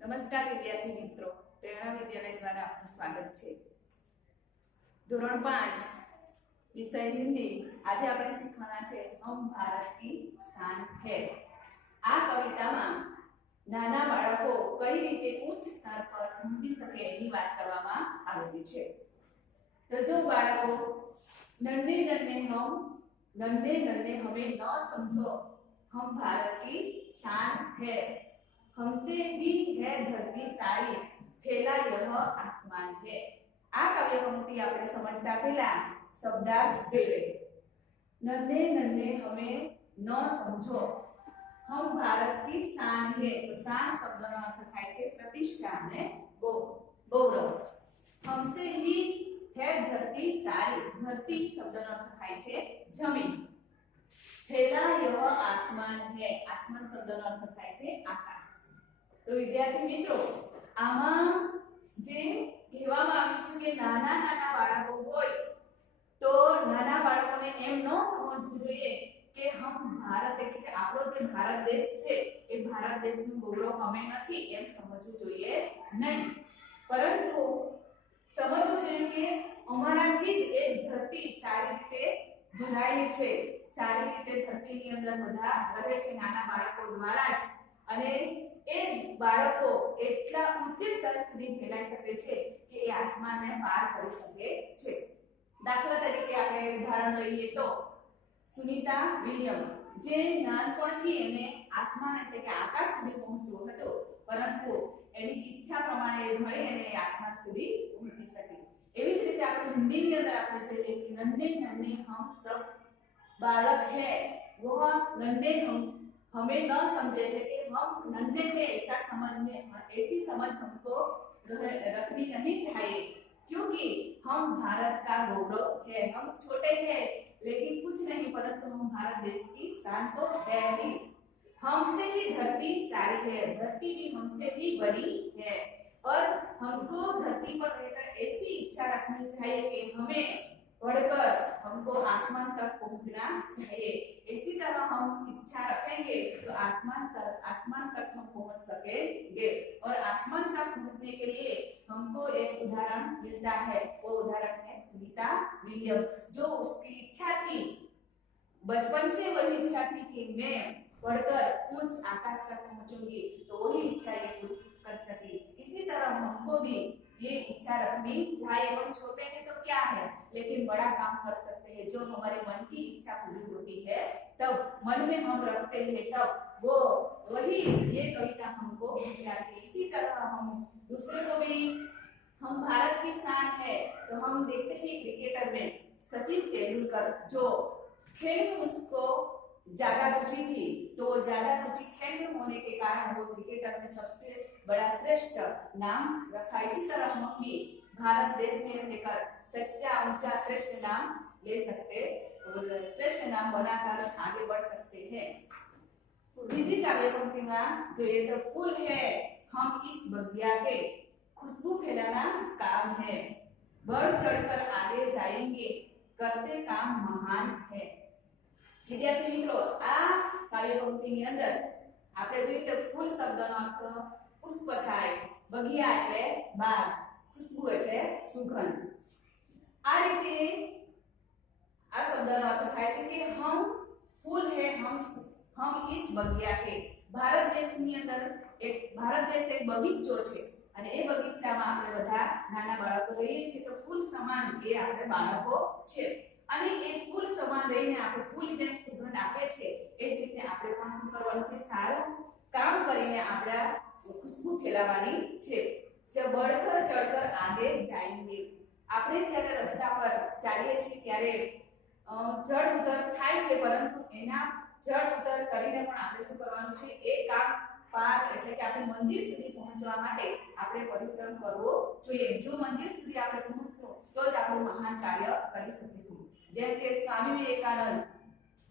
નમસ્કાર વિદ્યાર્થી મિત્રો, પ્રેરણા વિદ્યાલય દ્વારા આપનું સ્વાગત છે। ધોરણ 5 વિષય હિન્દી। આજે આપણે શીખવાના છે હમ ભારત કી શાન હૈ। આ કવિતામાં નાના બાળકો કઈ રીતે ઉચ્ચ સ્તર પર પહોંચી શકે એની વાત કરવામાં આવેલી છે। તો જો બાળકો नन्हे नन्हे हमें न समझो, हम भारत की शान है, हमसे भी है धरती सारी, फैला यह आसमान है। आ काव्य पंक्ति આપણે સમજતા પહેલા શબ્દાર્થ જોઈ લઈએ। नन्हे नन्हे हमें न समझो, हम भारत की शान है। तो शान શબ્દનો અર્થ થાય છે પ્રતિષ્ઠા અને ગૌરવ। हमसे भी है धरती सारी, धरती शब्दનો અર્થ થાય છે જમીન। फैला यह आसमान है, आसमान शब्दનો અર્થ થાય છે આકાશ। તો વિદ્યાર્થી મિત્રો, આમાં જે કહેવામાં આવ્યું છે કે નાના નાના બાળકો હોય તો નાના બાળકોને એમ ન સમજવું જોઈએ કે હમ ભારત એટલે કે આપણો જે ભારત દેશ છે એ ભારત દેશનું ગૌરવ અમે નથી એમ સમજવું જોઈએ નહીં, પરંતુ સમજવું જોઈએ કે અમારાથી જ એ ધરતી સારી રીતે ભરાયેલી છે। સારી રીતે ધરતીની અંદર બધા રહે છે નાના બાળકો દ્વારા જ, અને એ બાળકો એટલા ઉચ્ચ સ્તર સુધી ફેલાઈ શકે છે કે એ આસમાનને પાર કરી શકે છે। દાખલા તરીકે આપણે ઉદાહરણ લઈએ તો સુનીતા વિલિયમ, જે નાનપણથી એને આસમાન એટલે કે આકાશ સુધી પહોંચવું હતું, પરંતુ એની ઈચ્છા પ્રમાણે એ ભણી અને આસમાન સુધી પહોંચી શકે। એવી જ રીતે આપણે હિન્દીની અંદર આપણે જોઈએ કે नन्हे नन्हे हम सब बालक है, वह नन्हे हमें न समझे है कि हम नन्हे हैं, ऐसी समझ हमको रखनी नहीं चाहिए, क्योंकि हम भारत का गौरव है। हम छोटे हैं लेकिन कुछ नहीं, परंतु हम भारत देश की शान तो है ही। हमसे भी धरती सारी है, धरती भी हमसे भी बड़ी है, और हमको धरती पर रहकर ऐसी इच्छा रखनी चाहिए कि हमें बढ़कर हमको आसमान तक पहुंचना चाहिए। इसी तरह हम इच्छा रखेंगे तो आसमान तक हम पहुंच सकेंगे। और आसमान तक पहुंचने के लिए हमको एक उदाहरण मिलता है, वो उदाहरण है सुनीता विलियम, जो उसकी इच्छा थी, बचपन से वही इच्छा थी कि मैं बढ़कर उच्च आकाश तक पहुंचूंगी, तो वही इच्छा ये पूरी कर सकी। इसी तरह हमको भी ये इच्छा रखनी चाहिए। हम छोटे हैं तो क्या है, लेकिन बड़ा काम कर सकते हैं। जो हमारे मन की इच्छा पूरी होती है, तब मन में हम रखते हैं, तब वो वही ये कविता हमको मिल जाती है। इसी तरह हम दूसरे को भी, हम भारत की शान है, तो हम देखते हैं क्रिकेटर में सचिन तेंदुलकर, जो खेल में उसको ज्यादा रुचि थी, तो ज्यादा रुचि खेल में होने के कारण वो क्रिकेटर में सबसे बड़ा श्रेष्ठ नाम रखा। इसी तरह हम भी भारत देश में रहकर सच्चा ऊंचा श्रेष्ठ नाम ले सकते और श्रेष्ठ नाम बनाकर आगे बढ़ सकते हैं। बीजी काव्य पंक्ति में જોઈએ तो फूल है हम इस बगिया के, खुशबू फैलाना काम है, बढ़ चढ़कर आगे जाएंगे, करते काम महान है। વિદ્યાર્થી મિત્રો, આ કાવ્ય પંક્તિની અંદર આપણે જોઈએ તો ફૂલ શબ્દનો અર્થ પુષ્પ થાય, બગિયા એટલે બાગ, ખુશ્બુ એટલે સુગંધ। આ રીતે આ શબ્દનો અર્થ થાય છે કે हम फूल है, हम इस बगिया के। ભારત દેશની અંદર ભારત દેશ એક બગીચો છે, અને એ બગીચામાં આપણે બધા નાના બાળકો રહીએ છીએ, તો ફૂલ સમાન એ આપણે બાળકો છે, અને એ ફૂલ સમાન રહીને આપણે ફૂલ જેમ સુગંધ આપે છે એ જ રીતે આપણે પણ શું કરવાનું છે, સારું કામ કરીને આપણે ખુશ્બુ ફેલાવવાની છે। જે બળકર ચડકર આગે જાયેંગે, આપણે જ્યારે રસ્તા પર ચાલીએ છીએ ત્યારે ચડ ઉતર થાય છે, પરંતુ એના ચડ ઉતર કરીને પણ આપણે શું કરવાનું છે, એ કામ પાર એટલે કે આપણે મંજિલ સુધી પહોંચવા માટે આપણે પરિશ્રમ કરવો જોઈએ। જો મંજિલ સુધી આપણે પહોંચશું તો જ આપણે મહાન કાર્ય કરી શકીશું। જેમ કે સ્વામી વિવેકાનંદ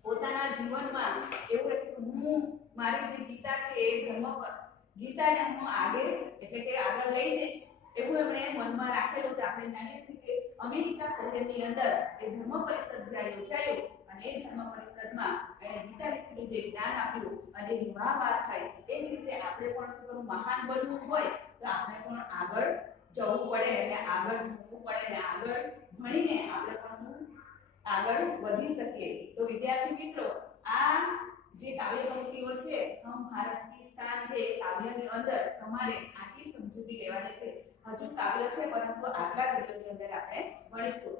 પોતાના જીવનમાં એવું હતું કે હું મારી જે ગીતા છે એ ધર્મ પર ગીતાને હું આગે એટલે કે આગળ લઈ જઈશ એવું એમણે મનમાં રાખેલું। તો આપણે જાણીએ છીએ કે અમેરિકા શહેરની અંદર એ ધર્મ પરિષદ યોજાયો, અને એ ધર્મ પરિષદમાં એણે ગીતા વિશે જે જ્ઞાન આપ્યું અને એની વાહ થાય, એ જ રીતે આપણે પણ શું કરવું, મહાન બનવું હોય તો આપણે પણ આગળ જવું પડે અને આગળ ભણવું પડે અને આગળ ભણીને આપણે પણ શું આગળ વધી શકીએ. તો વિદ્યાર્થી મિત્રો, આ જે કાવ્ય પંક્તિઓ છે હમ ભારત કી શાન હે કાવ્યની અંદર તમારે આટલી સમજૂતી લેવાની છે. હજુ કાવ્ય છે પરંતુ આગલા વિડિયોની અંદર આપણે ભણીશું.